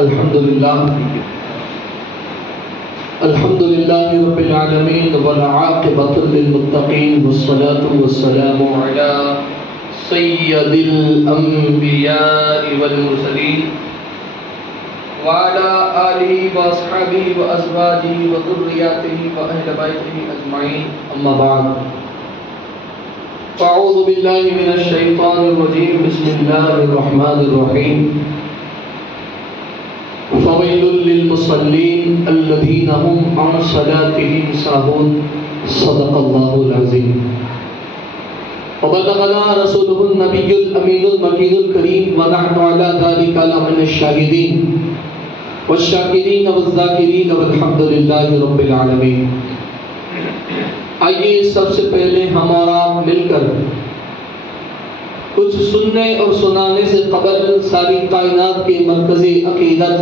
الحمدللہ رب العالمین والعاقبۃ للمتقین والصلاة والسلام علی سید الانبیاء والمرسلین وعلى آلہ واصحابہ وازواجہ وذریاتہ واہل بیتہ اجمعین، اما بعد فاعوذ باللہ من الشیطان الرجیم، بسم اللہ الرحمن الرحیم۔ فویل للمصلین الذین هم عن صلاتهم ساہون، صدق اللہ العظیم۔ وبلغنا رسوله النبی الامین المکین الکریم، ونحن علی ذلک لمن الشاہدین والشاکرین والذاکرین والحمد للہ رب العالمین۔ آئیے سب سے پہلے ہمارا مل کر کچھ سننے اور سنانے سے قبل ساری کائنات کے مرکزی عقیدت،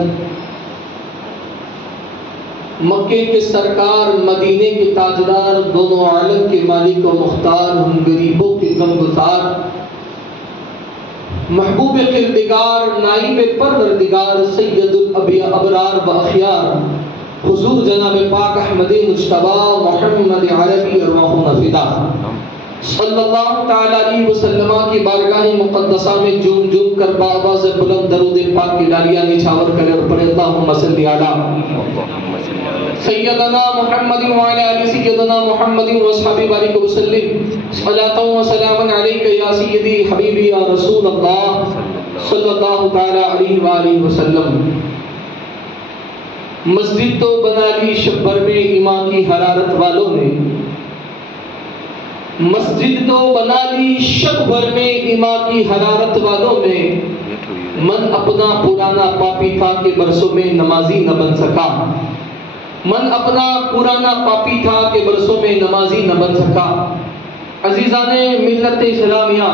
مکے کے سرکار، مدینے کے تاجدار، دونوں عالم کے مالک و مختار، ہم غریبوں کے غمگسار، محبوب کردگار، نائب پروردگار، سید الابرار و اخیار، حضور جناب پاک احمد مجتبی محمد عربی ارواحنا فدا صلی اللہ تعالی علیہ وسلم کی بارگاہ مقدسہ میں جھوم جھوم کر بآواز بلند درود پاک کی ڈالیاں نچھاور کرے اور پڑھے اللہم صلی علی سیدنا محمد وعلی آل سیدنا محمد واصحابہ بارک وسلم، صلاۃ و سلام علیک یا سیدی حبیبی یا رسول اللہ صلی اللہ تعالی علیہ وآلہ وسلم۔ مسجد تو بنا لی شب بھر میں ایمان کی حرارت والوں نے، مسجد تو بنا لی شب بھر میں ایمان کی حرارت والوں نے، من اپنا پرانا پاپی تھا کہ برسوں میں نمازی نہ بن سکا، من اپنا پرانا پاپی تھا کہ برسوں میں نمازی نہ بن سکا۔ عزیزان ملت اسلامیہ،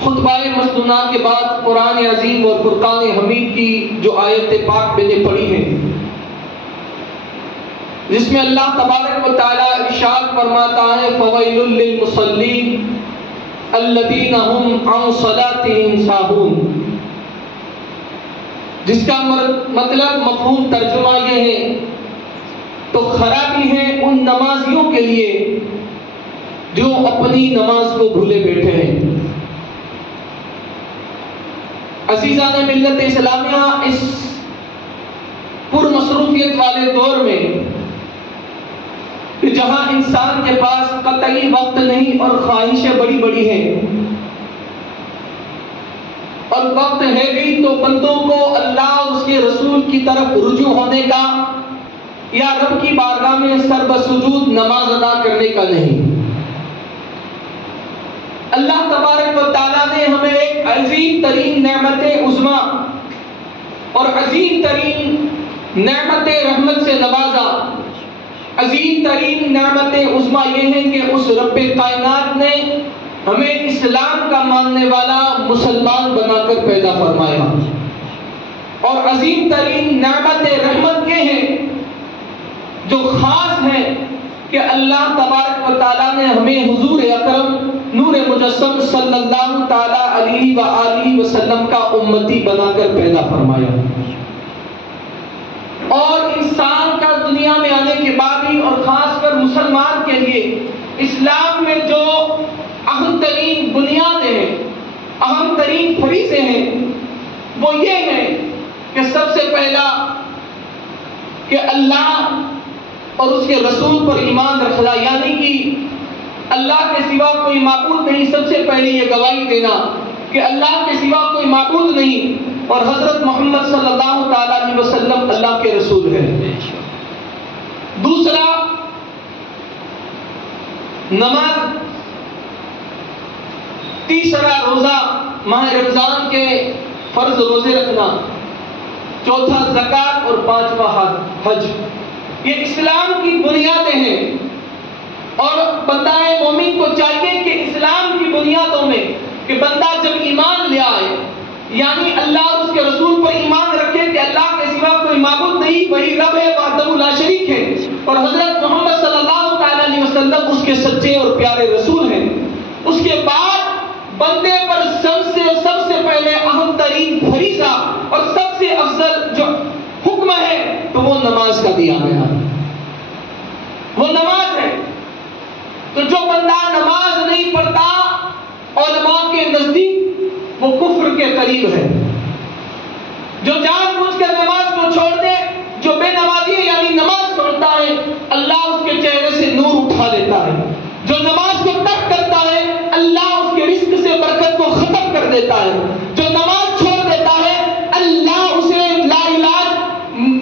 خطبہ مسنونہ کے بعد قرآن عظیم اور فرقان حمید کی جو آیت پاک میں نے پڑھی ہے، جس میں اللہ تبارک و تعالی ارشاد فرماتا ہے فویل للمصلین الذین هم عن صلاتهم ساہون، جس کا مطلب مفہوم ترجمہ یہ ہے تو خرابی ہے ان نمازیوں کے لیے جو اپنی نماز کو بھولے بیٹھے ہیں۔ عزیزان ملت اسلامیہ، اس پر مصروفیت والے دور میں کہ جہاں انسان کے پاس قطعی وقت نہیں اور خواہشیں بڑی بڑی ہیں، اور وقت ہے بھی تو بندوں کو اللہ اور اس کے رسول کی طرف رجوع ہونے کا یا رب کی بارگاہ میں سر بسجود نماز ادا کرنے کا نہیں۔ اللہ تبارک و تعالیٰ نے ہمیں ایک عظیم ترین نعمت عظمیٰ اور عظیم ترین نعمت رحمت سے نوازا۔ عظیم ترین نعمت عظمیٰ یہ ہے کہ اس رب کائنات نے ہمیں اسلام کا ماننے والا مسلمان بنا کر پیدا فرمایا، اور عظیم ترین نعمت رحمت یہ ہے جو خاص ہے کہ اللہ تبارک و تعالیٰ نے ہمیں حضور اکرم نور مجسم صلی اللہ تعالی علیہ وآلہ وسلم کا امتی بنا کر پیدا فرمایا، اور انسان کا دنیا میں آنے کے بعد ہی اور خاص کر مسلمان کے لیے اسلام میں جو اہم ترین بنیادیں ہیں، اہم ترین فریضے ہیں، وہ یہ ہے کہ سب سے پہلا کہ اللہ اور اس کے رسول پر ایمان رکھنا، یعنی کہ اللہ کے سوا کوئی معبود نہیں۔ سب سے پہلے یہ گواہی دینا کہ اللہ کے سوا کوئی معبود نہیں اور حضرت محمد صلی اللہ تعالی علیہ وسلم اللہ کے رسول ہیں۔ دوسرا، نماز۔ تیسرا، روزہ، ماہ رمضان کے فرض روزے رکھنا۔ چوتھا، زکوٰۃ، اور پانچواں حج۔ یہ اسلام کی بنیادیں ہیں، اور بندہ مومن کو چاہیے کہ اسلام کی بنیادوں میں کہ بندہ جب ایمان لے آئے، یعنی اللہ اور اس کے رسول پر ایمان رکھے کہ اللہ کے سوا کوئی معبود نہیں، وہی رب ہے، وحدہ لا شریک ہے، اور حضرت محمد صلی اللہ تعالی علیہ وسلم اس کے سچے اور پیارے رسول ہیں۔ اس کے بعد بندے پر سب سے پہلے اہم ترین فریضہ اور سب سے افضل جو حکم ہے تو وہ نماز کا دیا گیا، وہ نماز ہے۔ تو جو بندہ نماز نہیں پڑھتا علماء کے نزدیک وہ کفر کے قریب ہے۔ جو جان بوجھ کر نماز کو چھوڑ دے، جو بے نمازی ہے یعنی نماز چھوڑتا ہے، اللہ اس کے چہرے سے نور اٹھا لیتا ہے۔ جو نماز کو ترک کرتا ہے، اللہ اس کے رزق سے برکت کو ختم کر دیتا ہے۔ جو نماز چھوڑ دیتا ہے، اللہ اسے لا علاج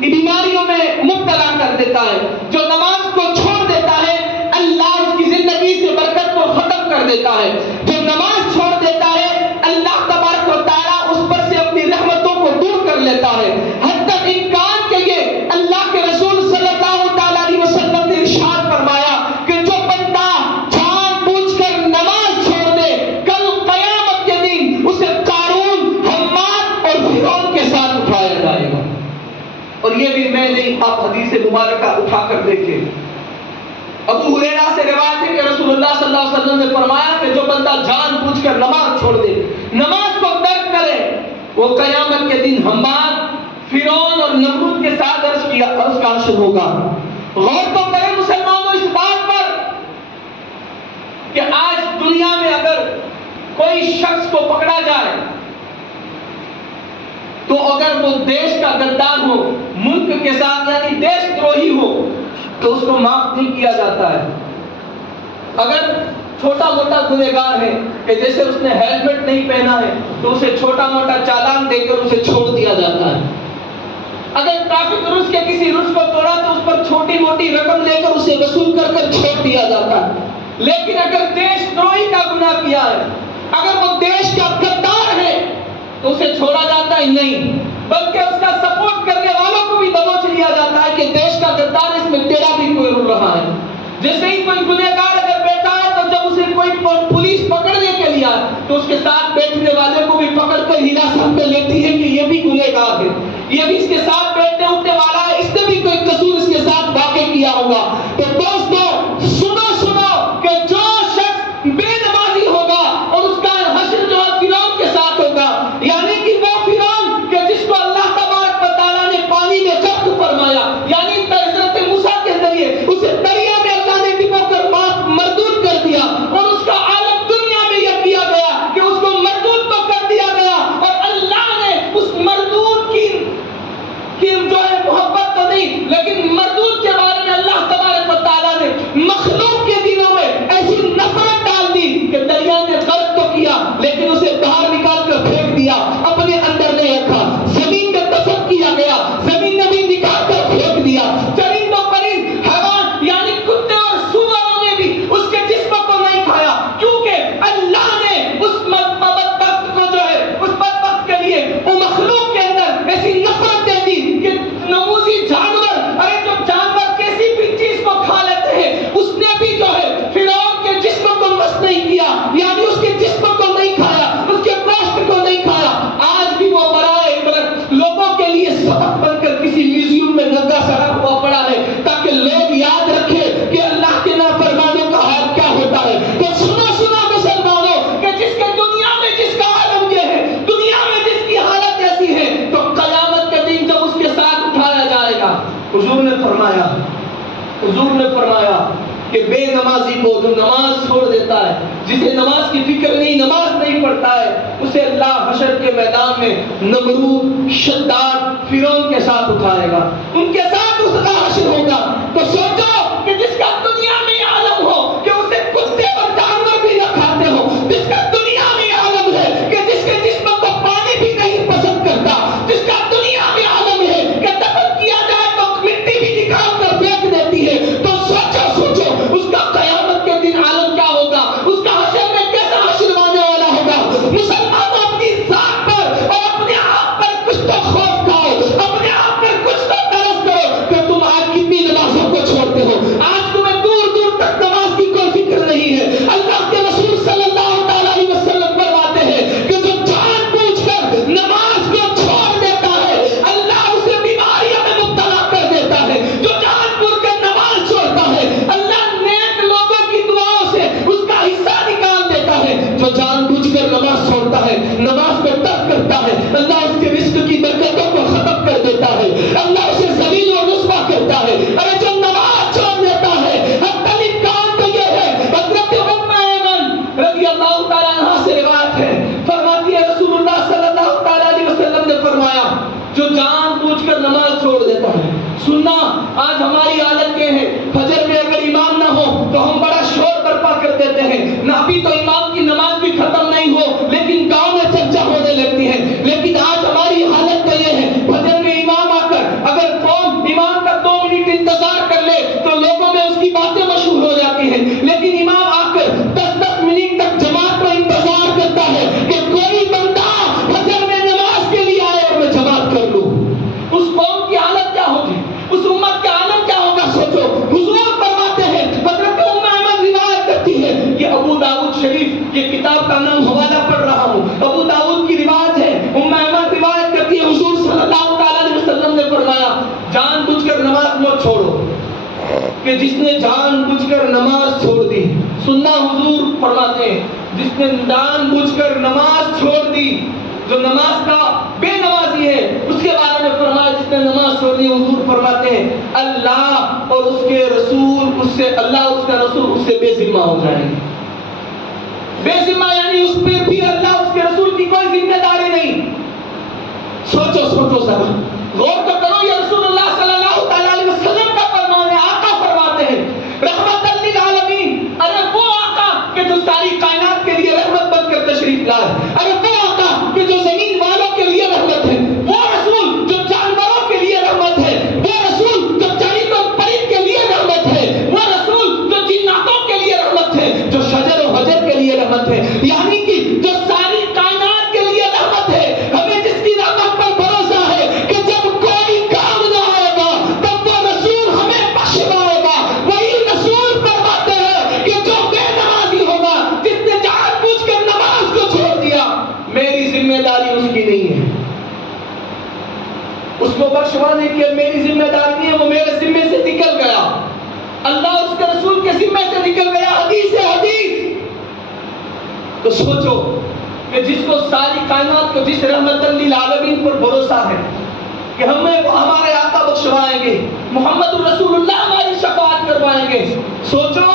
بیماریوں میں مبتلا کر دیتا ہے۔ جو نماز کو چھوڑ دیتا ہے، اللہ اس کی زندگی سے برکت کو ختم کر دیتا ہے۔ جو نماز چھوڑ دیتا ہے، اللہ تبارک و تعالیٰ اس پر سے اپنی رحمتوں کو دور کر لیتا ہے۔ حتیٰ امکان کے یہ اللہ کے رسول صلی اللہ تعالیٰ علیہ وسلم نے ارشاد فرمایا کہ جو بندہ جان بوجھ کر نماز چھوڑ دے، کل قیامت کے دن اسے قارون، حماد اور فرعون کے ساتھ اٹھایا جائے گا۔ اور یہ بھی میں نہیں، آپ حدیث مبارکہ اٹھا کر دیکھیں۔ ابو ہریرہ سے روایت ہے کہ رسول اللہ صلی اللہ علیہ وسلم نے فرمایا کہ جو بندہ جان بوجھ کر نماز چھوڑ دے، نماز کو ترک کرے، وہ قیامت کے دن حماد، فرعون اور نمرود کے ساتھ عرش کا حشر ہوگا۔ غور تو کریں مسلمانوں اس بات پر کہ آج دنیا میں اگر کوئی شخص کو پکڑا جائے تو اگر وہ دیش کا غدار ہو، ملک کے ساتھ یعنی دیش دروہی ہو، تو اس کو معاف نہیں کیا جاتا ہے۔ اگر چھوٹا موٹا گنہگار ہے کہ جیسے اس نے ہیلمٹ نہیں پہنا ہے تو اسے چھوٹا موٹا چالان دے کر اسے چھوڑ دیا جاتا ہے۔ اگر ٹریفک رولز کے کسی رولز کو توڑا تو اس پر چھوٹی موٹی رقم لے کر اسے وصول کر کر چھوڑ دیا جاتا ہے۔ لیکن اگر دیش دروہی کا گناہ کیا ہے، اگر وہ دیش کا غدار ہے تو اسے چھوڑا جاتا ہے نہیں، بلکہ اس کا سپورٹ کرنے والوں کو بھی دبوچ لیا جاتا ہے کہ دیش کا غدار، اس میں تیرا بھی کوئی رول رہا ہے۔ جیسے ہی کوئی گنہگار اگر بیٹھا ہے تو جب اسے کوئی پولیس پکڑنے کے لیے آئے تو اس کے ساتھ بیٹھنے والے کو بھی پکڑ کر حراست میں لیتی ہے کہ یہ بھی گنہگار ہے، یہ بھی اس کے ساتھ بیٹھنے اٹھنے والا ہے، اس نے بھی کوئی قصور اس کے ساتھ واقع کیا ہوگا۔ تو دوستو سنو کہ جو شخص بے نمازی ہوگا اور اس کا حشر جو ہے فرعون کے ساتھ ہوگا، یعنی کہ وہ فرعون کہ جس کو اللہ تبارک و تعالیٰ نے پانی میں غرق فرمایا، یعنی حضرت موسیٰ کے ذریعے اسے دریا میں اللہ نے ڈبو کر مردود کر دیا، اور اس کا عالم دنیا میں یہ کیا گیا کہ اس کو مردود تو کر دیا گیا، اور اللہ نے اس مردود کی جو ہے محبت تو نہیں، لیکن مردود کے بارے میں اللہ تبارک و تعالیٰ نے مخلوق کے دلوں میں ایسی نفرت ڈال دی کہ دریا نے غرق تو کیا لیکن اسے باہر نکال کر پھینک دیا، اپنے اندر نہیں رکھا۔ زمین میں دفن کیا گیا، زمین نے بھی نکال کر پھینک دیا۔ چرند و پرند، حیوان یعنی کتے اور سوروں نے بھی اس کے جسم کو نہیں کھایا، کیونکہ اللہ نے اس بدبخت کو جو ہے اس بدبخت کے لیے وہ مخلوق کے اندر ایسی نفرت دے دی کہ نموذی جانور، ارے جو جانور کیسی بھی چیز کو کھا لیتے ہیں، اس نے بھی جو ہے فرعون کے جسم کو مس نہیں کیا، یعنی اس کے جسم کو نہیں کھایا، اس کے گوشت کو نہیں کھایا۔ آج بھی وہ برائے عبرت لوگوں کے لیے سبق بن کر کسی میوزیم میں ننگا سڑا ہوا پڑا ہے تاکہ لوگ یاد رکھیں کہ اللہ کے نافرمانوں کا حال کیا ہوتا ہے۔ تو سنو مسلمانوں کہ جس کے دنیا میں جس کا عالم یہ ہے، دنیا میں جس کی حالت ایسی ہے، تو قیامت کے دن جب اس کے ساتھ اٹھایا جائے گا، حضور نے فرمایا کہ بے نمازی کو جو نماز چھوڑ دیتا ہے، جسے نماز کی فکر نہیں، نماز نہیں پڑھتا ہے، اسے اللہ حشر کے میدان میں نمرود، شداد، فرعون کے ساتھ اٹھائے گا، ان کے ساتھ اس کا حشر ہوگا۔ تو سوچو کہ جس کا دنیا میں عالم ہو کہ اسے کتے اور جانور بھی نہ کھاتے ہو، جس کا دنیا میں عالم ہے کہ جس کے جسم کو پانی بھی نہیں پسند کرتا، جس کا دنیا میں عالم ہے کہ دفن کیا جائے تو مٹی بھی نکال کر پھینک دیتی ہے، تو سوچو اس کا قیامت کے دن عالم کیا ہوگا، اس کا حشر میں کیسا حشر ہونے والا ہوگا۔ مسلمانوں اپنی ذات پر اور اپنے آپ پر کچھ تو خوف کھاؤ، اپنے آپ پر کچھ تو ترس کرو کہ جس نے جان بوجھ کر نماز چھوڑ دی. سننا حضور فرماتے ہیں جس نے جان بوجھ کر نماز چھوڑ دی, جو نماز کا بے نمازی ہے اس کے بارے میں فرمایا جس نے نماز چھوڑ دی, حضور فرماتے ہیں اللہ اور اس کے رسول اس سے, اللہ اس کا رسول اس سے بے ذمہ ہو جائیں گے. بے ذمہ یعنی اس پہ بھی اللہ اس کے رسول کی کوئی ذمہ داری نہیں. سوچو ذرا, غور تو کرو, یہ رسول اللہ صلی اللہ تعالی علیہ وسلم کا فرمان ہے. آقا فرماتے ہیں رحمت للعالمین, ارے وہ آقا کہ جو ساری کائنات کے لیے رحمت بن کر تشریف لائے, ارے وہ آقا کہ جو زمین والوں کے لیے رحمت ہے, وہ رسول جو جانوروں کے لیے رحمت ہے, وہ رسول جو چرند اور پرند کے لیے رحمت ہے, وہ رسول جو جناتوں کے لیے رحمت ہے, جو شجر و حجر کے لیے رحمت ہے, یعنی کہ جو ساری کائنات کے لیے رحمت ہے. ہمیں جس کی رحمت پر بھروسہ ہے کہ جب کوئی کام نہ ہوگا تب وہ رسول ہمیں بخشوائے گا. وہی رسول فرماتے ہیں کہ جو بے نمازی ہوگا, جس نے جان بوجھ کر نماز کو چھوڑ دیا, میری ذمہ داری اس کی نہیں ہے. اس کو بخشوانے کی میری ذمہ داری نہیں ہے, وہ میرے ذمے سے نکل گیا, اللہ اس کے رسول کے ذمے سے نکل گیا. حدیث ہے حدیث. تو سوچو کہ جس کو ساری کائنات کو جس رحمت للعالمین پر بھروسہ ہے کہ ہمیں ہمارے آقا بخشوائیں گے, محمد رسول اللہ ہماری شفاعت کروائیں گے, سوچو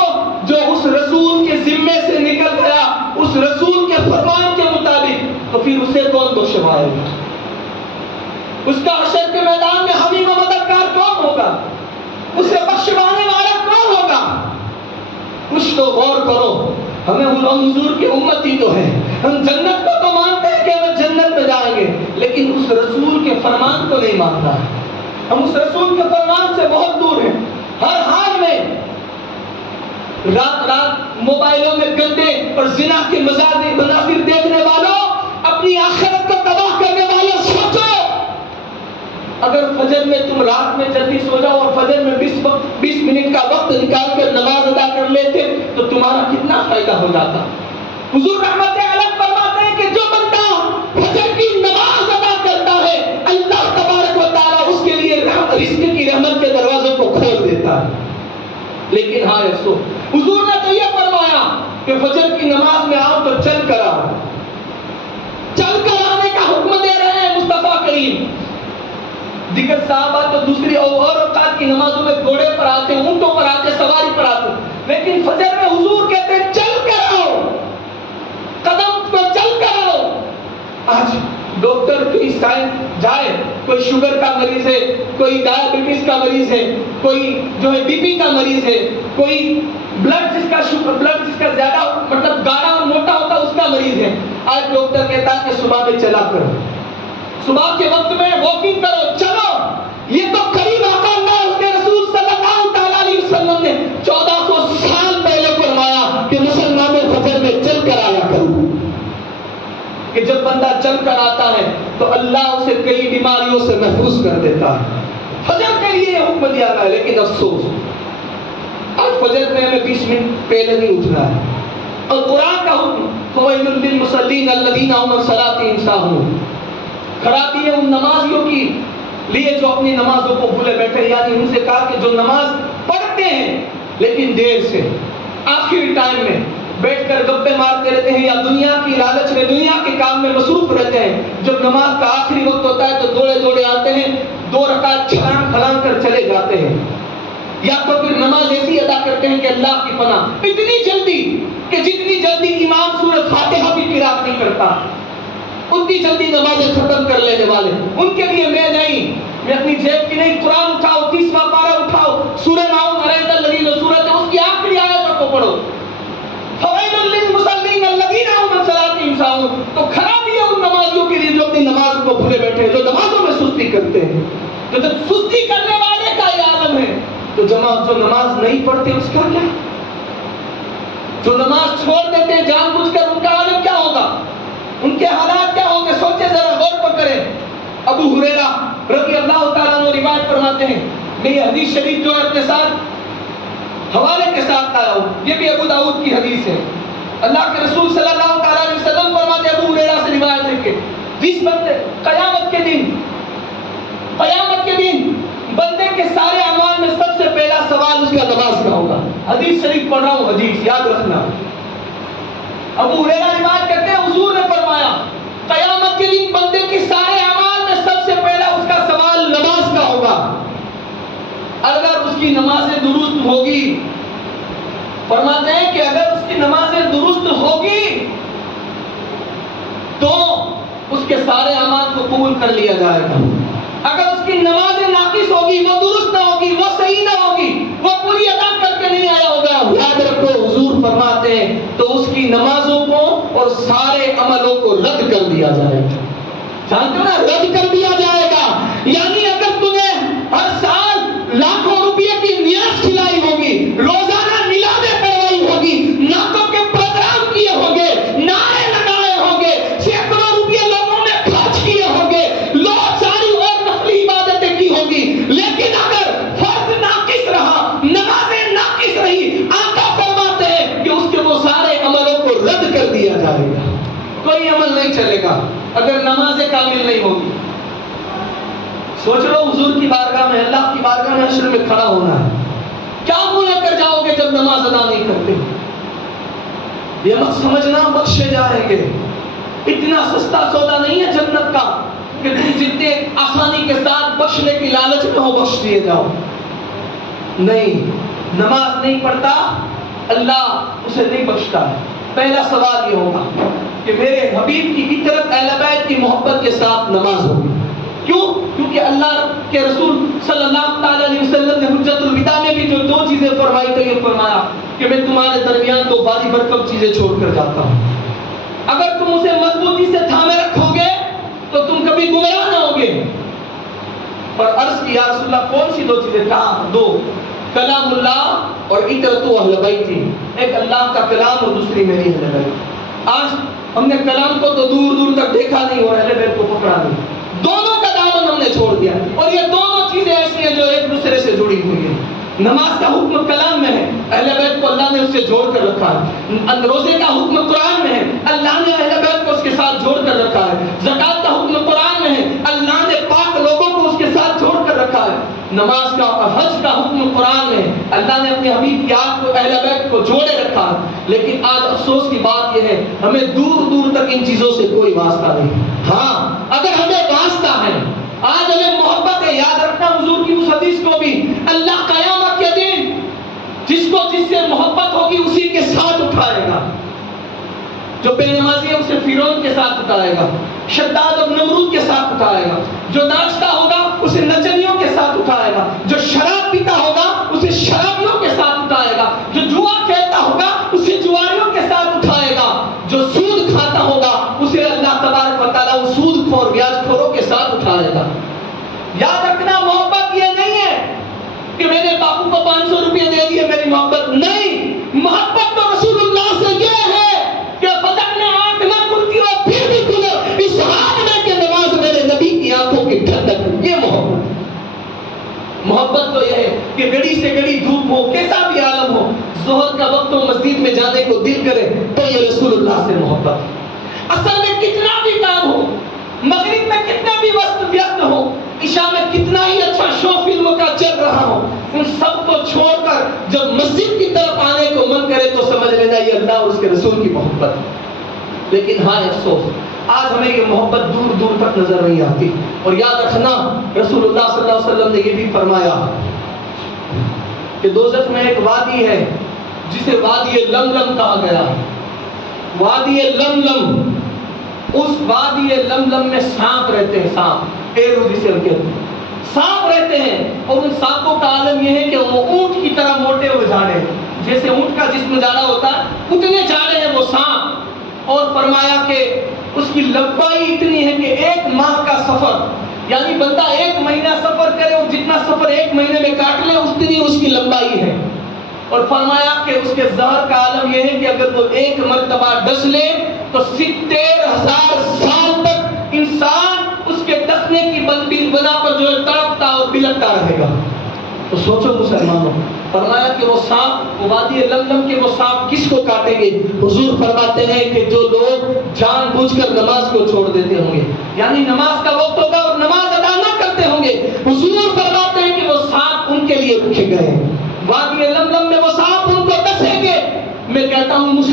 جو اس رسول کے ذمے سے نکل گیا اس رسول کے فرمان کے مطابق, تو پھر اسے کون بخشوائے گا؟ اس کا حشر کے میدان میں حمیم و مددگار کون ہوگا؟ اسے بخشوانے والا کون ہوگا؟ کچھ تو غور کرو. ہمیں حضور کی امت ہی تو ہے, ہم جنت کو تو مانتے ہیں کہ ہم جنت میں جائیں گے, لیکن اس رسول کے فرمان کو نہیں مانتا. ہم اس رسول کے فرمان سے بہت دور ہیں. ہر حال میں رات موبائلوں میں گندے اور زنا کے مناظر دیکھنے والوں, اپنی آخرت کو تباہ کرنے والوں, سوچو اگر فجر میں تم رات میں جلدی سو جاؤ اور فجر میں 20 منٹ کا وقت نکال کر نماز ادا کر لیتے تو تمہارا کتنا فائدہ ہو جاتا. حضور رحمت علیہ فرماتے ہیں کہ جو بندہ فجر کی نماز ادا کرتا ہے, اللہ تبارک و تعالیٰ اس کے لیے رزق کی رحمت کے دروازوں کو کھول دیتا ہے. لیکن ہاں افسوس, حضور نے تو یہ فرمایا کہ فجر کی نماز میں آؤ تو چل کر آؤ. چل کر آنے کا حکم دے رہے ہیں مصطفیٰ کریم. دیگر صحابہ تو دوسری اور اوقات کی نمازوں میں گھوڑے پر آتے, اونٹوں پر آتے, سواری پر آتے, لیکن فجر میں حضور کہتے ہیں چل کر آؤ, قدم کو چل کر آؤ. آج ڈاکٹر کوئی سائنس جائے, کوئی شوگر کا مریض ہے, کوئی ڈائبٹیز کا مریض ہے, کوئی جو ہے بی پی کا مریض ہے, کوئی بلڈ جس کا زیادہ مطلب گاڑا اور موٹا ہوتا اس کا مریض ہے. آج ڈاکٹر کہتا ہے کہ صبح میں چلا کرو, صبح کے وقت میں واکنگ کرو, چلو. یہ تو قریب آقا اللہ اس کے رسول صلی اللہ تعالی علیہ وسلم نے 1400 سال پہلے فرمایا کہ مسلمان فجر میں چل کر آیا کرو. کہ جب بندہ چل کر آتا ہے تو اللہ اسے کئی بیماریوں سے محفوظ کر دیتا ہے. فجر کے لیے یہ حکم دیا گیا ہے, لیکن افسوس آج فجر میں ہمیں 20 منٹ پہلے نہیں اٹھنا ہے. اور قرآن کا حکم فویل للمصلین الذین هم عن صلاتهم ساہون, خرابی ہے ان نمازیوں کی لیے جو اپنی نمازوں کو بھولے بیٹھے. یعنی ان سے کہا کہ جو نماز پڑھتے ہیں لیکن دیر سے, آخری ٹائم میں بیٹھ کر گپے مارتے رہتے ہیں یا دنیا کی لالچ میں دنیا کے کام میں مصروف رہتے ہیں. جب نماز کا آخری وقت ہوتا ہے تو دوڑے آتے ہیں, 2 رکعت چھلانگ کر چلے جاتے ہیں, یا تو پھر نماز ایسی ادا کرتے ہیں کہ اللہ کی پناہ اتنی جلدی کہ جتنی جلدی امام سورۃ فاتحہ بھی قرات نہیں کرتا اتنی جلدی نمازیں ختم کر لینے والے. ان کے لیے میں نہیں, میں اپنی جیب کی نہیں, قرآن اٹھاؤ, 30واں پارہ اٹھاؤ, سورہ ماؤن علیہ الذین سورۃ اس کی آخری آیت کو پڑھو. فویل للمصلین الذین هم عن صلاتهم ساہون. تو خرابی ہے ان نمازیوں کے لیے جو اپنی نماز کو بھولے بیٹھے ہیں, جو نمازوں میں سستی کرتے ہیں. تو جب سستی کرنے والے کا یہ عالم ہے تو جماعت جو نماز نہیں پڑھتے اس کا کیا, جو نماز چھوڑ دیتے ہیں جان بوجھ کر, ان کا عالم کیا ہوگا, ان کے حالات کیا ہوں گے؟ سوچے ذرا, غور پر کریں. ابو ہریرہ رضی اللہ تعالیٰ عنہ روایت فرماتے ہیں, میں یہ حدیث شریف جو ہے اپنے ساتھ حوالے کے ساتھ لایا ہوں, یہ بھی ابو داؤد کی حدیث ہے. اللہ کے رسول صلی اللہ تعالیٰ علیہ وسلم فرماتے ہیں, ابو ہریرہ سے روایت ہے کہ جس بندے قیامت کے دن بندے کے سارے اعمال میں سب سے پہلا سوال اس کا نماز کا ہوگا. حدیث شریف پڑھ رہا ہوں، حدیث یاد رکھنا. ابو ہریرہ روایت کرتے ہیں حضور نے فرمایا قیامت کے دن بندے کے سارے اعمال میں سب سے پہلا اس کا سوال نماز کا ہوگا. اگر اس کی نمازیں درست ہوگی، فرماتے ہیں کہ اگر اس کی نمازیں درست ہوگی تو اس کے سارے اعمال کو قبول کر لیا جائے گا. اگر اس کی نمازیں ناقص ہوگی، وہ درست نہ ہوگی، وہ صحیح نہ ہوگی، وہ پوری ادا کر کے نہیں آیا ہوگا، یاد رکھو حضور فرماتے ہیں تو اس کی نمازوں کو اور سارے عملوں کو رد کر دیا جائے گا. جانتے ہو نا، رد کر دیا جائے گا. یعنی اگر تمہیں ہر سال لاکھوں روپے کی نیاز کھلائی ہوگی، روزانہ میلادیں کروائی ہوگی، نعتوں کے پروگرام کیے ہوں گے، نعرے لگائے ہوں گے، سینکڑوں روپے لوگوں نے خرچ کیے ہوں گے، لوگ ساری اور نفلی عبادتیں کی ہوں گی، لیکن اگر فرض ناقص رہا، نمازیں ناقص رہی، آقا فرماتے ہیں کہ اس کے وہ سارے عملوں کو رد کر دیا جائے گا. کوئی عمل نہیں چلے گا اگر نمازیں کامل نہیں ہوگی. سوچ لو حضور کی بارگاہ میں، اللہ کی بارگاہ میں حشر میں کھڑا ہونا ہے، کیا منہ لے کر جاؤ گے جب نماز ادا نہیں کرتے؟ یہ مت سمجھنا بخشے جائیں گے. اتنا سستا سودا نہیں ہے جنت کا کہ تم جتنے آسانی کے ساتھ بخشنے کی لالچ میں ہو بخش دیے جاؤ. نہیں، نماز نہیں پڑھتا اللہ اسے نہیں بخشتا ہے. پہلا سوال یہ ہوگا کہ میرے حبیب کی اطاعت، اہل بیت کی محبت کے ساتھ نماز ہوگی. کیوں؟ کیونکہ اللہ کے رسول صلی اللہ تعالی علیہ وسلم نے حجت الوداع میں بھی جو دو چیزیں فرمائی تو یہ فرمایا کہ میں تمہارے درمیان تو باری برکم چیزیں چھوڑ کر جاتا ہوں، اگر تم اسے مضبوطی سے تھامے رکھو گے تو تم کبھی گمراہ نہ ہوگے. پر عرض کی یا رسول اللہ کون سی دو چیزیں؟ کہا دو، کلام اللہ اور اطاعت اہل بیت تھی. ایک اللہ کا کلام اور دوسری میری اہل بیت. آج ہم نے کلام کو تو دور دور تک دیکھا نہیں اور اہل بیت کو پکڑا نہیں. دونوں کا دامن ہم نے چھوڑ دیا، اور یہ دونوں چیزیں ایسی ہیں جو ایک دوسرے سے جڑی ہوئی ہیں. نماز کا حکم کلام میں ہے، اہل بیت کو اللہ نے اس سے جوڑ کر رکھا ہے. روزے کا حکم قرآن میں ہے، اللہ نے اہل بیت کو اس کے ساتھ جوڑ کر رکھا ہے. زکات کا حکم قرآن میں ہے، اللہ نے پاک لوگوں کو اس کے ساتھ جوڑ کر رکھا ہے. نماز کا اور حج کا حکم قرآن میں ہے، اللہ نے اپنے حبیب کی آگ کو، اہل بیت کو جوڑے رکھا ہے. لیکن آج افسوس کی بات یہ ہے ہمیں دور دور تک ان چیزوں سے کوئی واسطہ نہیں. ہاں اگر ہمیں واسطہ ہے، آج ہمیں محبت ہے، یاد رکھنا حضور کی اس حدیث کو بھی، اللہ قیامت کے دن جس کو جس سے محبت ہوگی اسی کے ساتھ اٹھائے گا. جو بے نمازی ہے اسے فرعون کے ساتھ اٹھائے گا، شداد اور نمرود کے ساتھ اٹھائے گا. جو ناچتا ہوگا اسے نچنیوں کے ساتھ اٹھائے گا. جو شراب پیتا ہوگا اسے شرابیوں کے ساتھ اٹھائے گا. جو جوا کھیلتا ہوگا اسے جواریوں کے ساتھ اٹھائے گا. جو سود کھاتا ہوگا اسے اللہ تبارک و تعالیٰ وہ سود خور، بیاج خوروں کے ساتھ اٹھائے گا. یاد رکھنا محبت یہ نہیں ہے کہ میں نے باپو کو 500 روپے دے دیے میری محبت نہیں. محبت تو رسول اللہ سے یہ ہے کہ فضل نے آنکھ نہ کھلتی اور پھر بھی کھلے اس حال میں کہ نماز میرے نبی کی آنکھوں کی ٹھنڈک. یہ محبت تو یہ ہے کہ گڑی سے گڑی دھوپ ہو، کیسا بھی عالم ہو، ظہر کا وقت ہو، مسجد میں جانے کو دل کرے تو یہ رسول اللہ سے محبت. اصل میں کتنا بھی کام ہو، مغرب میں کتنا بھی وقت ویست ہو، عشاء میں کتنا ہی اچھا شو فلم کا چل رہا ہو، ان سب کو چھوڑ کر جب مسجد کی طرف آنے کو من کرے تو سمجھ لینا یہ اللہ اور اس کے رسول کی محبت. لیکن ہاں افسوس آج ہمیں یہ محبت دور دور تک نظر نہیں آتی. اور یاد رکھنا رسول اللہ صلی اللہ علیہ وسلم نے یہ بھی فرمایا کہ دوزخ میں ایک وادی ہے جسے وادی لملم کہا گیا. وادی لملم، اس وادی لملم میں سانپ رہتے ہیں، سانپ ایرو جسے ہم کہتے ہیں، سانپ رہتے ہیں. اور ان سانپوں کا عالم یہ ہے کہ وہ اونٹ کی طرح موٹے ہوئے جاڑے، جیسے اونٹ کا جسم جاڑا ہوتا ہے اتنے جاڑے ہیں وہ سانپ. اور فرمایا کہ اس کی لمبائی اتنی ہے کہ 1 ماہ کا سفر، یعنی بندہ 1 مہینہ سفر کرے اور جتنا سفر 1 مہینے میں کاٹ لے اتنی اس کی لمبائی ہے. اور فرمایا کہ اس کے زہر کا عالم یہ ہے کہ اگر وہ 1 مرتبہ ڈس لے تو 70,000 سال تک انسان اس کے ڈسنے کی بنا پر جو ہے تڑپتا اور بلکتا رہے گا. تو سوچو مسلمانوں، فرمایا کہ وہ سانپ، وادی لملم کے وہ سانپ کس کو کاٹیں گے؟ حضور فرماتے ہیں کہ جو لوگ جان بوجھ کر نماز کو چھوڑ دیتے ہوں گے، یعنی نماز کا وقت ہوگا اور نماز ادا نہ کرتے ہوں گے، حضور فرماتے ہیں کہ وہ سانپ ان کے لیے رکھے گئے ہیں.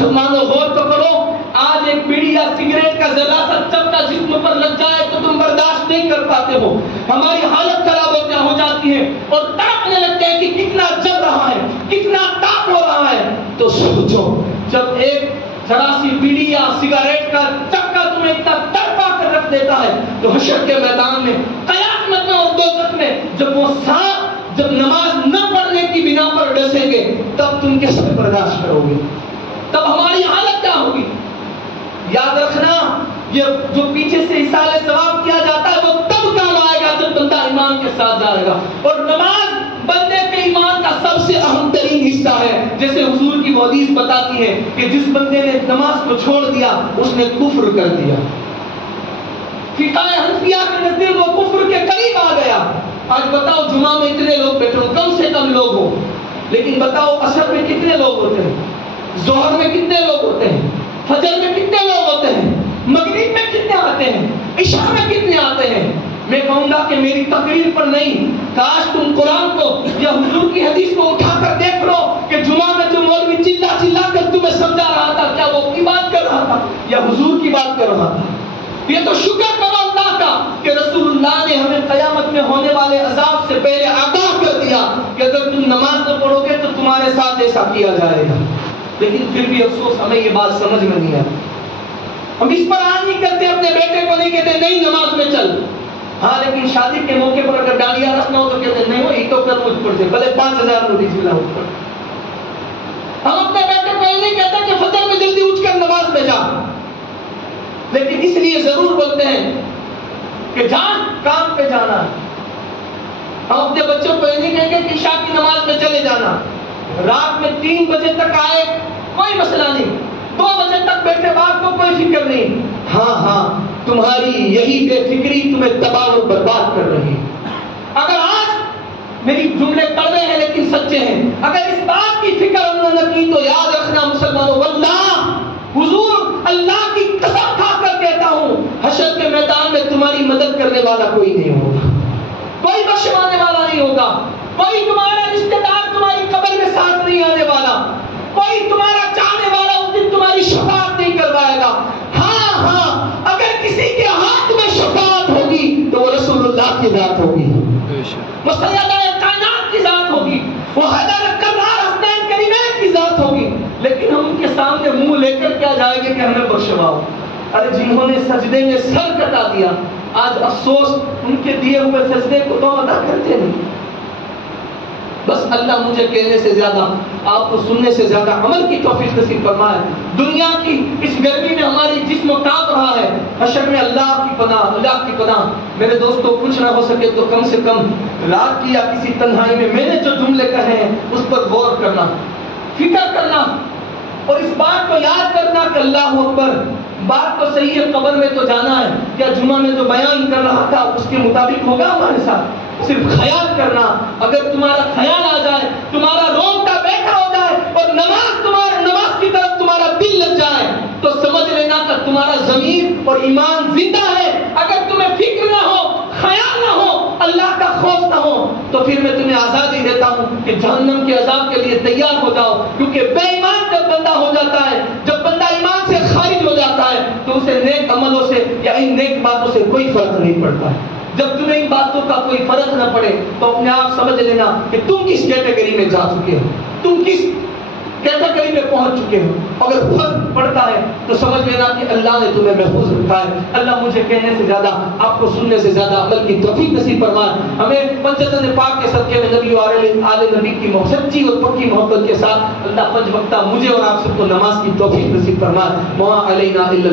مسلمانوں غور تو کرو، آج ایک بیڑی یا سگریٹ کا ذرا سا چپٹا جسم پر لگ جائے تو تم برداشت نہیں کر پاتے ہو، ہماری حالت خراب ہو جاتی ہے اور تڑپنے لگتے ہیں کہ کتنا جل رہا ہے، کتنا تاپ ہو رہا ہے۔ تو سوچو جب ایک ذرا سی بیڑی یا سگریٹ کا چکا تمہیں اتنا تڑپا کر رکھ دیتا ہے تو حشر کے میدان میں، قیامت میں اور دوزخ میں جب وہ سانپ جب نماز نہ پڑھنے کی بنا پر ڈسیں گے تب تم کیسے برداشت کرو گے؟ تب ہماری حالت کیا ہوگی؟ یاد رکھنا یہ جو پیچھے سے اصالہ ثواب کیا جاتا ہے وہ تب کام آئے گا جب بندہ ایمان کے ساتھ جائے گا، اور نماز بندے کے ایمان کا سب سے اہم ترین حصہ ہے۔ جیسے حضور کی وہ حدیث بتاتی ہے کہ جس بندے نے نماز کو چھوڑ دیا اس نے کفر کر دیا۔ فقہ حنفیہ کے نزدیک وہ کفر کے قریب آ گیا۔ آج بتاؤ جمعہ میں اتنے لوگ بیٹھے ہو، کم سے کم لوگ ہو، لیکن بتاؤ عصر میں کتنے لوگ ہوتے ہیں، ظہر میں کتنے لوگ ہوتے ہیں، فجر میں کتنے لوگ ہوتے ہیں، مغرب میں کتنے آتے ہیں، عشاء میں کتنے آتے ہیں؟ میں کہوں گا کہ میری تقریر پر نہیں، کاش تم قرآن کو یا حضور کی حدیث کو اٹھا کر دیکھ لو کہ جمعہ میں جو مولوی چلا کر تمہیں سمجھا رہا تھا کیا وہ اپنی بات کر رہا تھا یا حضور کی بات کر رہا تھا؟ یہ تو شکر کرو اللہ کا کہ رسول اللہ نے ہمیں قیامت میں ہونے والے عذاب سے پہلے آگاہ کر دیا کہ اگر تم نماز نہ پڑھو گے تو تمہارے ساتھ ایسا کیا جائے گا۔ لیکن پھر بھی افسوس ہمیں یہ بات سمجھ میں نہیں آتی، ہم اس پر آج نہیں کرتے، اپنے بیٹے کو نہیں کہتے نہیں نماز میں چل، ہاں لیکن شادی کے موقع پر اگر ڈانڈیا رکھنا ہو تو کہتے نہیں وہ تو کر مجھ پر سے بھلے 5000 نوٹس ملا مجھ پر۔ ہم اپنے بیٹے کو یہ نہیں کہتے کہ فجر میں جلدی اٹھ کر نماز میں جا، لیکن اس لیے ضرور بولتے ہیں کہ جان کام پہ جانا۔ ہم اپنے بچوں کو یہ نہیں کہیں گے کہ عشاء کی نماز میں چلے جانا، رات میں 3 بجے تک آئے کوئی مسئلہ نہیں، 2 بجے تک بیٹھے باپ کو کوئی فکر نہیں۔ ہاں تمہاری یہی بے فکری تمہیں تباہ و برباد کر رہی ہے۔ اگر آج میری جملے کڑوے ہیں لیکن سچے ہیں، اگر اس بات کی فکر انہوں نے کی تو یاد رکھنا مسلمانوں، واللہ حضور اللہ کی قسم کھا کر کہتا ہوں حشر کے میدان میں تمہاری مدد کرنے والا کوئی نہیں ہوگا، کوئی بخشوانے والا نہیں ہوگا، کوئی تمہارا رشتہ دار تمہاری قبر میں ساتھ نہیں آنے والا، کوئی تمہارا چاہنے والا اس دن تمہاری شفاعت نہیں کروائے گا۔ ہاں اگر کسی کے ہاتھ میں شفاعت ہوگی تو وہ رسول اللہ کی ذات ہوگی، وہ سیدہ کائنات کی ذات ہوگی، وہ حضرت کرار حسنین کریمین کی ذات ہوگی، لیکن ہم ان کے سامنے منہ لے کر کیا جائیں گے کہ ہمیں بخشواؤ۔ ارے جنہوں نے سجدے میں سر کٹا دیا آج افسوس ان کے دیے ہوئے سجدے کو تو ادا کرتے نہیں۔ بس اللہ مجھے کہنے سے زیادہ آپ کو سننے سے زیادہ عمل کی توفیق نصیب فرمائے۔ دنیا کی اس گرمی میں ہماری جسم کانپ رہا ہے، حشر میں اللہ کی پناہ۔ میرے دوستوں کچھ نہ ہو سکے تو کم سے کم رات کی یا کسی تنہائی میں نے جو جملے کہے ہیں اس پر غور کرنا، فکر کرنا اور اس بات کو یاد کرنا کہ اللہ اکبر، بات تو صحیح ہے، قبر میں تو جانا ہے، کیا جمعہ میں جو بیان کر رہا تھا اس کے مطابق ہوگا ہمارے ساتھ؟ صرف خیال کرنا، اگر تمہارا خیال آ جائے، تمہارا رونگٹا بیٹھا ہو جائے اور نماز کی طرف تمہارا دل لگ جائے تو سمجھ لینا کہ تمہارا ضمیر اور ایمان زندہ ہے۔ اگر تمہیں فکر نہ ہو، خیال نہ ہو، اللہ کا خوف نہ ہو تو پھر میں تمہیں آزادی دیتا ہوں کہ جہنم کے عذاب کے لیے تیار ہو جاؤ، کیونکہ بے ایمان جب بندہ ہو جاتا ہے، جب بندہ ایمان سے خارج ہو جاتا ہے تو اسے نیک عملوں سے یا ان نیک باتوں سے کوئی فرق نہیں پڑتا ہے۔ جب تمہیں ان باتوں کا کوئی فرق نہ پڑے تو اپنے آپ سمجھ لینا کہ تم کس کیٹیگری میں جا چکے ہو، تم کس کیٹیگری میں پہنچ چکے ہو۔ اگر فرق پڑتا ہے تو سمجھ لینا کہ اللہ نے تمہیں محفوظ رکھا ہے۔ اللہ مجھے کہنے سے زیادہ، آپ کو سننے سے زیادہ عمل کی توفیق نصیب فرمائے۔ ہمیں پنجتن پاک کے صدقے میں نبی اور آل نبی کی سچی اور پکی محبت کے ساتھ اللہ پنج وقتہ مجھے اور آپ سب کو نماز کی توفیق نصیب فرمائے۔ وما علینا الا